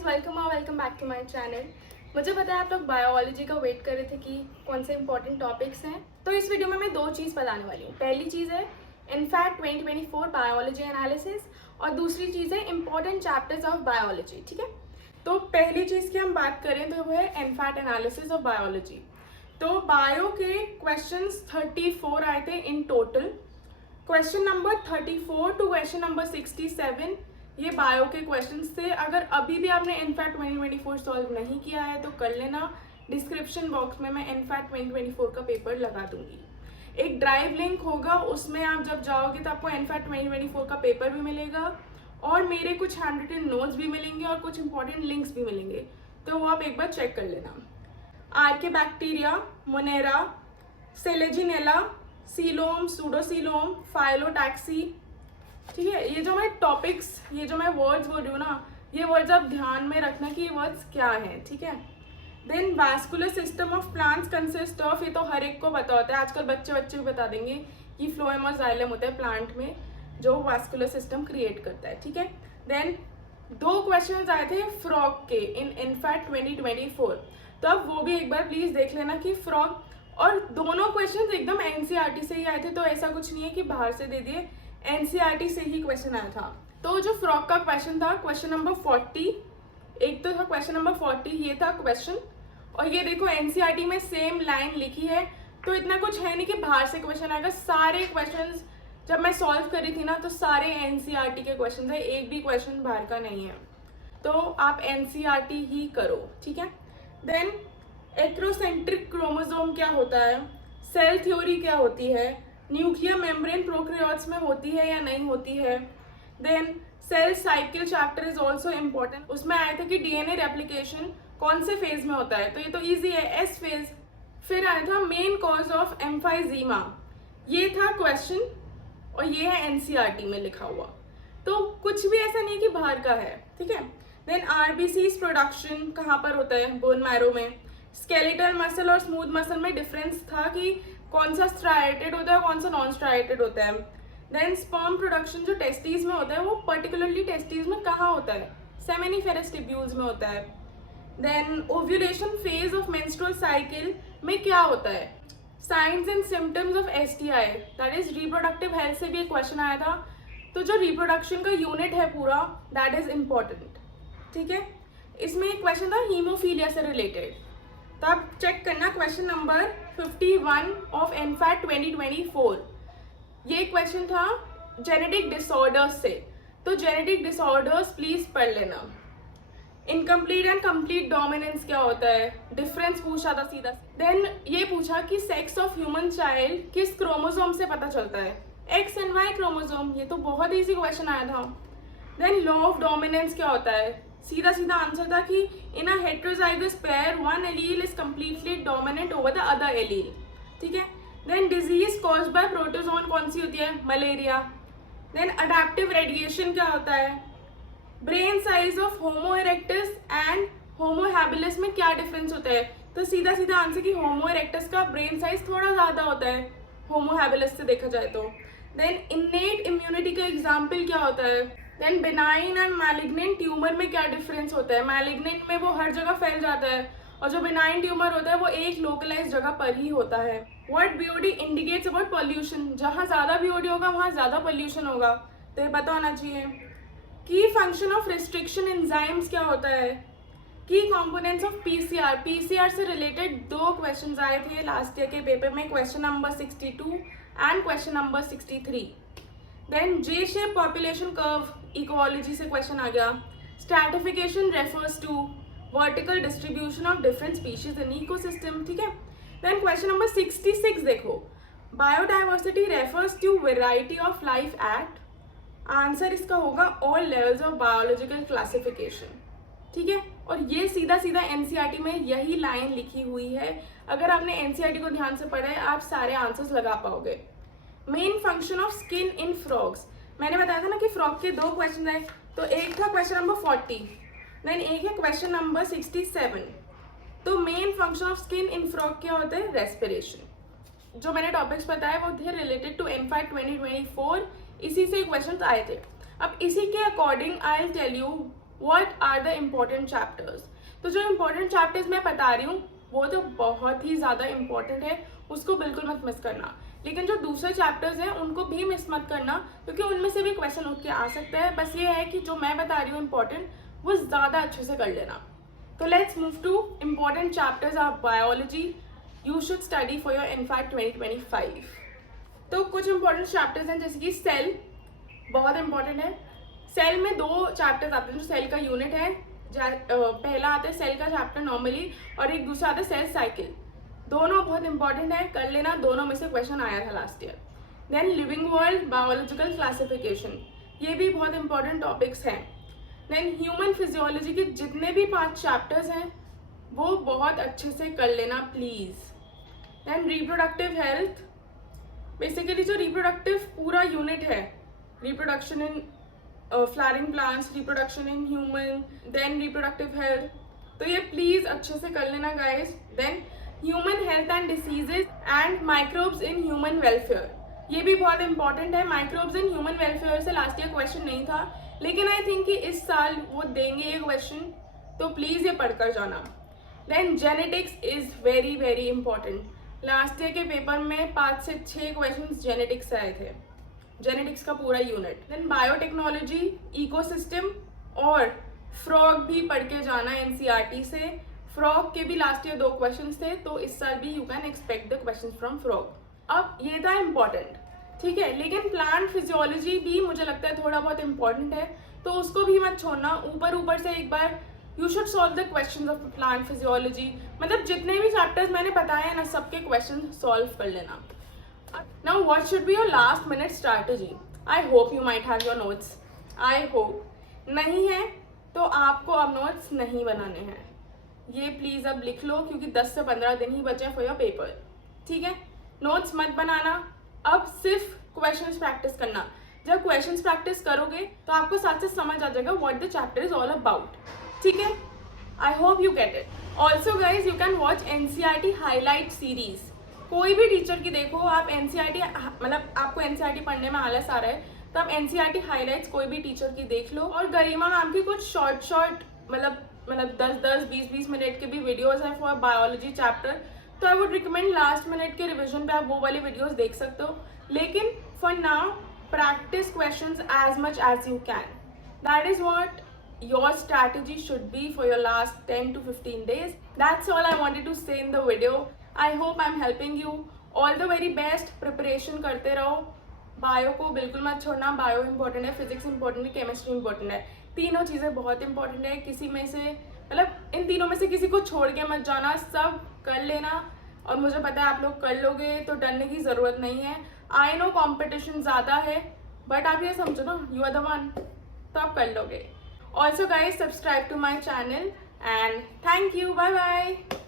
Guys, welcome back to my channel. मुझे पता है आप लोग बायोलॉजी का वेट कर रहे थे कि कौन से इंपॉर्टेंट टॉपिक्स हैं, तो इस वीडियो में मैं दो चीज़ बताने वाली हूँ। पहली चीज़ है इनफैक्ट 2024 बायोलॉजी एनालिसिस और दूसरी चीज़ है इंपॉर्टेंट चैप्टर्स ऑफ बायोलॉजी। ठीक है, तो पहली चीज़ की हम बात करें तो वो है इनफैक्ट एनालिसिस ऑफ बायोलॉजी। तो बायो के क्वेश्चंस 34 आए थे in total. Question number 34 to question number 67 ये बायो के क्वेश्चंस थे। अगर अभी भी आपने इनफैक्ट 2024 सॉल्व नहीं किया है तो कर लेना। डिस्क्रिप्शन बॉक्स में मैं इनफैक्ट 2024 का पेपर लगा दूंगी। एक ड्राइव लिंक होगा, उसमें आप जब जाओगे तो आपको इनफैक्ट 2024 का पेपर भी मिलेगा और मेरे कुछ हैंड रिटन नोट्स भी मिलेंगे और कुछ इंपॉर्टेंट लिंक्स भी मिलेंगे, तो वो आप एक बार चेक कर लेना। आर्केबैक्टीरिया, मोनेरा, सेलेजिनेला, सीलोम, सूडोसीलोम, फाइलोटैक्सी। ठीक है, ये जो मैं टॉपिक्स, ये जो मैं वर्ड्स बोल रही हूँ ना, ये वर्ड्स आप ध्यान में रखना कि ये वर्ड्स क्या हैं। ठीक है, then vascular system of plants consist of, ये तो हर एक को पता होता है, आजकल बच्चे भी बता देंगे कि फ्लोएम और जाइलम होता है प्लांट में जो वास्कुलर सिस्टम क्रिएट करता है। ठीक है, देन दो क्वेश्चंस आए थे फ्रॉग के इन इनफैक्ट 2024, तो अब वो भी एक बार प्लीज देख लेना कि फ्रॉग, और दोनों क्वेश्चंस एकदम एनसीईआरटी से ही आए थे, तो ऐसा कुछ नहीं है कि बाहर से दे दिए, एनसीईआरटी से ही क्वेश्चन आया था। तो जो फ्रॉग का क्वेश्चन था क्वेश्चन नंबर 40, एक तो था क्वेश्चन नंबर 40, ये था क्वेश्चन, और ये देखो एनसीईआरटी में सेम लाइन लिखी है, तो इतना कुछ है नहीं कि बाहर से क्वेश्चन आएगा। सारे क्वेश्चंस जब मैं सॉल्व कर रही थी ना, तो सारे एनसीईआरटी के क्वेश्चन थे, एक भी क्वेश्चन बाहर का नहीं है, तो आप एनसीईआरटी ही करो। ठीक है, देन एक्रोसेंट्रिक क्रोमोसोम क्या होता है, सेल थ्योरी क्या होती है, न्यूक्लियर मेम्ब्रेन प्रोकैरियोट्स में होती है या नहीं होती है, then cell cycle chapter is also important. उसमें आया था कि डीएनए रेप्लिकेशन कौन से फेज में होता है, तो ये तो इजी है, एस फेज। फिर आया था मेन कॉज ऑफ एम्फाइजीमा, ये था क्वेश्चन, और ये है एनसीईआरटी में लिखा हुआ, तो कुछ भी ऐसा नहीं कि बाहर का है। ठीक है, देन आरबीसीज प्रोडक्शन कहाँ पर होता है, बोन मैरो में। स्केलेटल मसल और स्मूथ मसल में डिफरेंस था कि कौन सा स्ट्राइएटेड होता है कौन सा नॉन स्ट्राइएटेड होता है। देन स्पर्म प्रोडक्शन जो टेस्टिस में होता है, वो पर्टिकुलरली टेस्टिस में कहाँ होता है, सेमिनिफेरस ट्यूब्यूल्स में होता है। Then ovulation phase of menstrual cycle में क्या होता है, signs and symptoms of STI, that is reproductive health से भी एक क्वेश्चन आया था, तो जो रिप्रोडक्शन का यूनिट है पूरा, दैट इज इम्पोर्टेंट। ठीक है, इसमें एक क्वेश्चन था हीमोफीलिया से रिलेटेड, तो आप चेक करना क्वेश्चन नंबर 51 ऑफ इनफैक्ट 2024। ये क्वेश्चन था जेनेटिक डिसऑर्डर्स से, तो जेनेटिक डिसऑर्डर्स प्लीज पढ़ लेना। इनकम्प्लीट एंड कंप्लीट डोमिनेंस क्या होता है, डिफरेंस पूछा था सीधा। देन ये पूछा कि सेक्स ऑफ ह्यूमन चाइल्ड किस क्रोमोसोम से पता चलता है, एक्स एंड वाई क्रोमोसोम, ये तो बहुत ईजी क्वेश्चन आया था। देन लॉ ऑफ डोमिनेंस क्या होता है, सीधा आंसर था कि in a heterozygous pair one allele is completely dominant over the other allele. ठीक है, then disease caused by protozoan कौन सी होती है, मलेरिया। देन अडैप्टिव रेडिएशन क्या होता है, brain size of homo erectus and Homo habilis में क्या डिफरेंस होता है, तो सीधा आंसर कि होमो इरेक्टस का ब्रेन साइज थोड़ा ज्यादा होता है होमो हैबिलिस से देखा जाए तो। देन इन्नेट इम्यूनिटी का एग्जाम्पल क्या होता है। Then benign and malignant tumour में क्या डिफरेंस होता है, मैलिग्नेंट में वो हर जगह फैल जाता है और जो बेनाइन ट्यूमर होता है वो एक लोकलाइज जगह पर ही होता है। What BOD indicates about pollution, जहाँ ज्यादा बीओडी होगा वहाँ ज्यादा पॉल्यूशन होगा, तो ये पता होना चाहिए। की फंक्शन ऑफ रिस्ट्रिक्शन एंजाइम्स क्या होता है, key components of PCR, PCR से रिलेटेड दो क्वेश्चंस आए थे लास्ट ईयर के पेपर में, question number 62 and question number 63। Then J shape population curve ecology से क्वेश्चन आ गया। Stratification refers to vertical distribution of different species in ecosystem. ठीक है, देन क्वेश्चन नंबर 66 देखो, biodiversity refers to variety of life at, answer इसका होगा all levels of biological classification. ठीक है, और ये सीधा एनसीईआरटी में यही लाइन लिखी हुई है, अगर आपने एनसीईआरटी को ध्यान से पढ़ा है आप सारे आंसर्स लगा पाओगे। Main function of skin in frogs, मैंने बताया था ना कि फ्रॉग के दो क्वेश्चन आए, तो एक था क्वेश्चन नंबर 40, देन एक है क्वेश्चन नंबर 67। तो main function of skin in frog क्या होता है, रेस्पिरेशन। जो मैंने टॉपिक्स बताए वो थे रिलेटेड टू इनफैक्ट 2024, इसी से क्वेश्चन आए थे। अब इसी के according I will tell you what are the important chapters. तो जो इम्पोर्टेंट चैप्टर्स मैं बता रही हूँ वो तो बहुत ही ज़्यादा इम्पोर्टेंट है, उसको बिल्कुल मत मिस करना। लेकिन जो दूसरे चैप्टर्स हैं उनको भी मिस मत करना, क्योंकि उनमें से भी क्वेश्चन उठ के आ सकता है। बस ये है कि जो मैं बता रही हूँ इम्पोर्टेंट, वो ज़्यादा अच्छे से कर लेना। तो let's move to important chapters of biology you should study for your एनफैट 2025। तो कुछ इंपॉर्टेंट चैप्टर्स हैं, जैसे कि सेल बहुत इंपॉर्टेंट है। सेल में 2 चैप्टर्स आते हैं जो सेल का यूनिट है। पहला आता है सेल का चैप्टर नॉर्मली, और एक दूसरा आता है सेल साइकिल। दोनों बहुत इंपॉर्टेंट है, कर लेना, दोनों में से क्वेश्चन आया था last year. Then living world, biological classification, ये भी बहुत इंपॉर्टेंट टॉपिक्स हैं। देन ह्यूमन फिजियोलॉजी के जितने भी 5 चैप्टर्स हैं वो बहुत अच्छे से कर लेना please. Then reproductive health, basically जो रिप्रोडक्टिव पूरा यूनिट है, reproduction in flowering plants, reproduction in human, then reproductive health, तो ये प्लीज़ अच्छे से कर लेना guys. Then human health and diseases and microbes in human welfare, ये भी बहुत इंपॉर्टेंट है। माइक्रोब्स इन ह्यूमन वेलफेयर से लास्ट ईयर क्वेश्चन नहीं था, लेकिन आई थिंक कि इस साल वो देंगे ये क्वेश्चन, तो प्लीज़ ये पढ़कर जाना। Then genetics is very very important. Last year के पेपर में 5 से 6 क्वेश्चन जेनेटिक्स से आए थे, जेनेटिक्स का पूरा यूनिट। देन बायोटेक्नोलॉजी, इकोसिस्टम और फ्रॉग भी पढ़ के जाना एनसीईआरटी से। फ्रॉग के भी लास्ट ईयर 2 क्वेश्चन थे, तो इस साल भी you can expect the question from frog. अब ये था इम्पॉर्टेंट, ठीक है, लेकिन प्लांट फिजियोलॉजी भी मुझे लगता है थोड़ा बहुत इम्पॉर्टेंट है, तो उसको भी मत छोड़ना। ऊपर से एक बार you should solve the question of plant physiology, मतलब जितने भी चैप्टर्स मैंने बताए हैं ना, सबके क्वेश्चन सॉल्व कर लेना। Now what should be your last minute strategy? I hope you might have your notes. I hope नहीं है तो आपको अब नोट्स नहीं बनाने हैं, ये प्लीज़ अब लिख लो, क्योंकि 10 से 15 दिन ही बचे फॉर योर पेपर, ठीक है। नोट्स मत बनाना, अब सिर्फ क्वेश्चंस प्रैक्टिस करना। जब क्वेश्चंस प्रैक्टिस करोगे तो आपको साथ से समझ आ जाएगा what the chapter is all about, ठीक है। I hope you get it. Also guys you can watch NCERT highlight series, कोई भी टीचर की देखो आप। एनसीईआरटी मतलब आपको एनसीईआरटी पढ़ने में आलस आ रहा है तो आप एनसीईआरटी हाईलाइट्स कोई भी टीचर की देख लो। और गरिमा मैम की कुछ शॉर्ट मतलब 10-10, 20-20 मिनट के भी वीडियोस हैं फॉर बायोलॉजी चैप्टर, तो I would recommend last minute के रिविजन पे आप वो वाली वीडियोस देख सकते हो। लेकिन for now practice questions as much as you can, that is what your strategy should be for your last 10 to 15 days. That's all I wanted to say in the video. I hope I'm helping you. All the very best. Preparation करते रहो, bio को बिल्कुल मत छोड़ना। Bio important है, physics important है, chemistry important है, तीनों चीज़ें बहुत इंपॉर्टेंट है। किसी में से मतलब इन तीनों में से किसी को छोड़ के मत जाना, सब कर लेना। और मुझे पता है आप लोग कर लोगे, तो डरने की ज़रूरत नहीं है। आई नो कॉम्पिटिशन ज़्यादा है, बट आप ये समझो ना, यू आर द वन, तो आप कर लोगे। Also guys, subscribe to my channel and thank you. Bye bye.